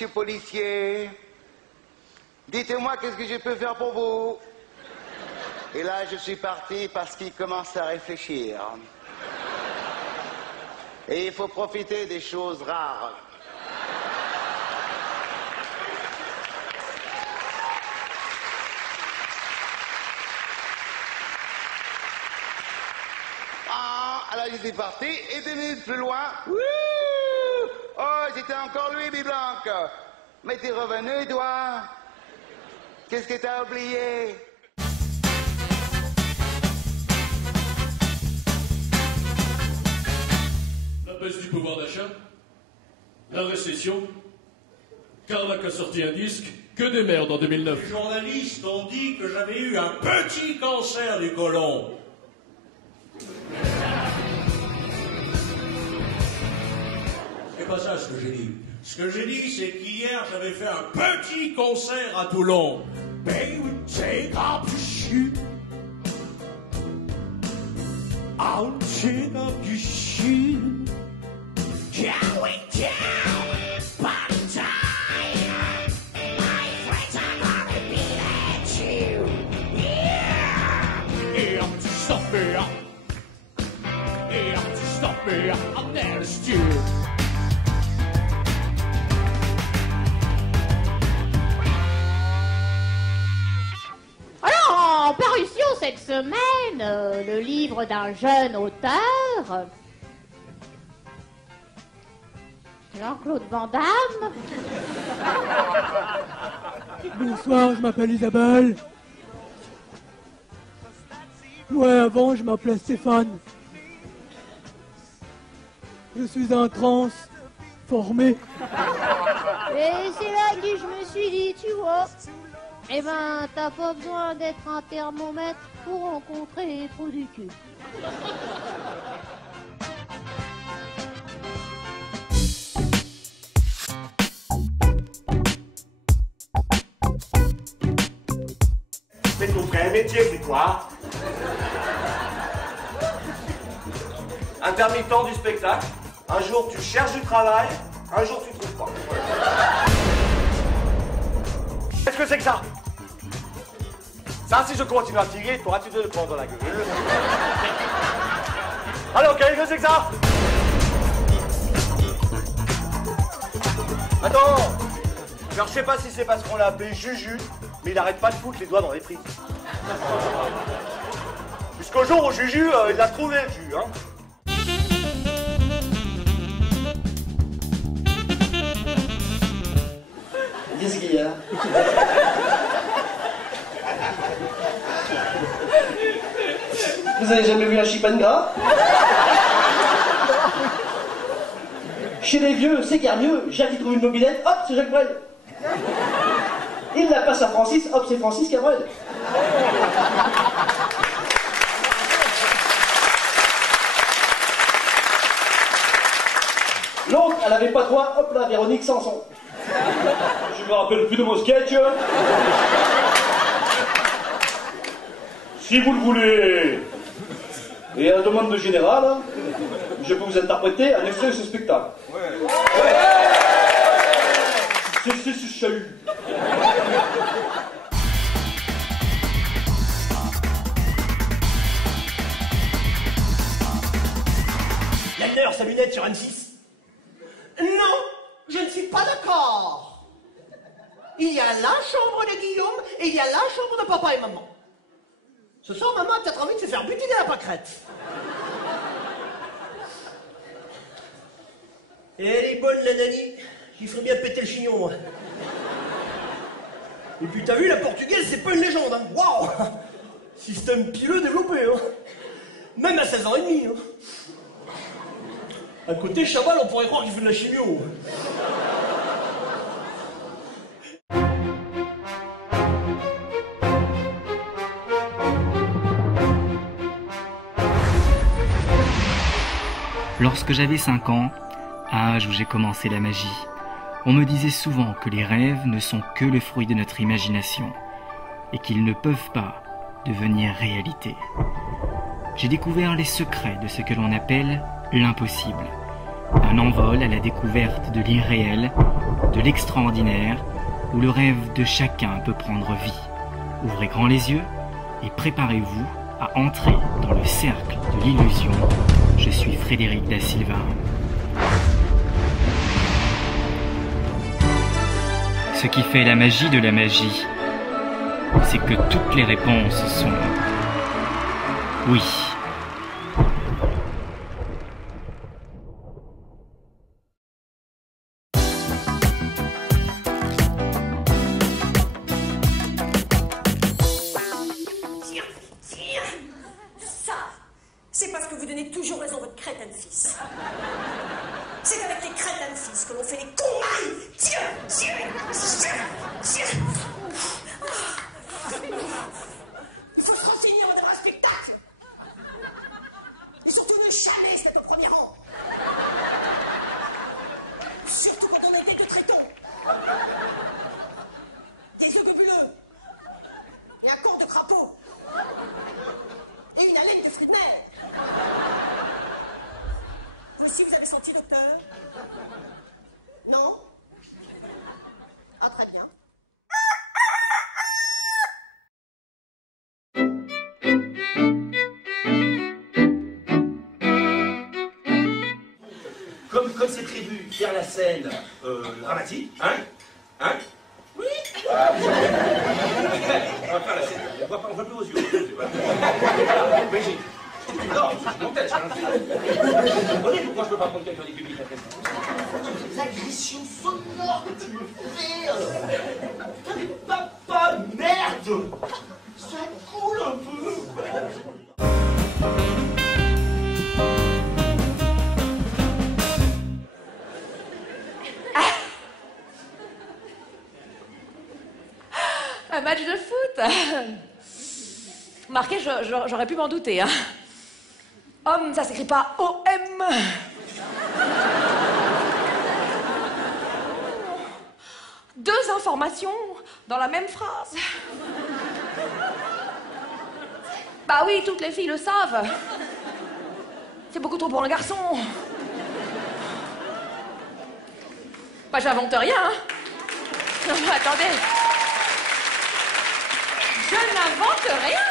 monsieur policier. Dites-moi qu'est-ce que je peux faire pour vous. Et là, je suis parti parce qu'il commence à réfléchir. Et il faut profiter des choses rares. Alors j'étais parti, et 2 minutes plus loin, wouh, oh, c'était encore lui, Biblanc. Mais t'es revenu, toi? Qu'est-ce que t'as oublié? La baisse du pouvoir d'achat, la récession, Carlac a sorti un disque, que des merdes en 2009. Les journalistes ont dit que j'avais eu un petit cancer du côlon. C'est pas ça ce que j'ai dit. Ce que j'ai dit, c'est qu'hier, j'avais fait un petit concert à Toulon. Alors, en parution cette semaine, le livre d'un jeune auteur, Jean-Claude Van Damme. Bonsoir, je m'appelle Isabelle. Ouais, avant, je m'appelais Stéphane. Je suis un transformé. Et c'est là que je me suis dit, tu vois, eh ben, t'as pas besoin d'être un thermomètre pour rencontrer les trous du cul. Mais ton vrai métier, c'est quoi? Intermittent du spectacle. Un jour tu cherches du travail, un jour tu trouves pas. Qu'est-ce que c'est que ça? Ça, si je continue à tirer, t'auras-tu de le prendre dans la gueule? Alors, qu'est-ce que c'est que ça? Attends. Alors, je sais pas si c'est parce qu'on l'a appelé Juju, mais il arrête pas de foutre les doigts dans les frites. Jusqu'au jour où Juju, il l'a trouvé le jus, hein. Qu'est-ce qu'il y a? Vous avez jamais vu un chipanga? Chez les vieux, c'est guère mieux. Jacques, il trouve une mobilette, hop, c'est Jacques Brel. Il la passe à Francis, hop, c'est Francis Cabrel. L'autre, elle avait pas droit, hop là, Véronique Sanson. Je me rappelle plus de mon sketch. Si vous le voulez, et à la demande de général, je peux vous interpréter un extrait de ce spectacle. C'est ce chahut. Il y a une heure, sa lunette sur M6. Non, je ne suis pas d'accord. Il y a la chambre de Guillaume et il y a la chambre de papa et maman. Ce soir, maman a peut-être envie de se faire butiner la pâquerette. Et elle est bonne, la Nani. Il ferait bien péter le chignon, moi. Et puis, t'as vu, la portugaise, c'est pas une légende, hein. Waouh! Système pileux développé, hein. Même à 16 ans et demi, hein. À côté, Chaval, on pourrait croire qu'il fait de la chimio. Lorsque j'avais 5 ans, âge où j'ai commencé la magie, on me disait souvent que les rêves ne sont que le fruit de notre imagination et qu'ils ne peuvent pas devenir réalité. J'ai découvert les secrets de ce que l'on appelle l'impossible Un envol à la découverte de l'irréel, de l'extraordinaire, où le rêve de chacun peut prendre vie. Ouvrez grand les yeux et préparez-vous à entrer dans le cercle de l'illusion. Je suis Frédéric Da Silva. Ce qui fait la magie de la magie, c'est que toutes les réponses sont oui. Ça, c'est parce que vous donnez toujours raison à votre crétin de fils. C'est avec les crétins de fils que l'on fait les conneries. Il faut se renseigner avant d'avoir un spectacle. Et surtout ne jamais se mettre au premier rang. Surtout quand on est tête de tréton. Des œufs globuleux. Et un corps de crapaud. Et une haleine de fruits de mer. Vous aussi, vous avez senti, docteur? Non? Ah, très bien. Comme c'est prévu, faire la scène dramatique, hein? Hein? Oui. On va faire la scène, on voit plus aux yeux. Mais j'ai... Non, c'est mon tête, vous comprenez pourquoi je peux pas prendre quelqu'un du public après ça? Les agressions sonores que tu me fais. Putain, mais papa, merde. Ça coule un peu. Un match de foot. Marqué, j'aurais pu m'en douter. Hein. Homme, ça s'écrit pas O-M. Deux informations dans la même phrase. Bah oui, toutes les filles le savent. C'est beaucoup trop pour un garçon. Bah j'invente rien. Hein. Non mais attendez. Je n'invente rien.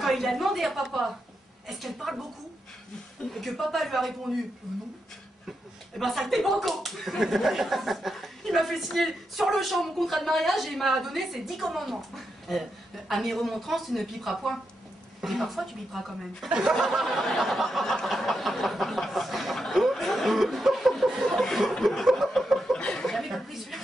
Quand il a demandé à papa, est-ce qu'elle parle beaucoup? Et que papa lui a répondu, non. Eh ben ça le fait banco. Il m'a fait signer sur le champ mon contrat de mariage et il m'a donné ses 10 commandements. À mes remontrances, tu ne piperas point. Mais parfois, tu piperas quand même. J'ai jamais compris celui-là.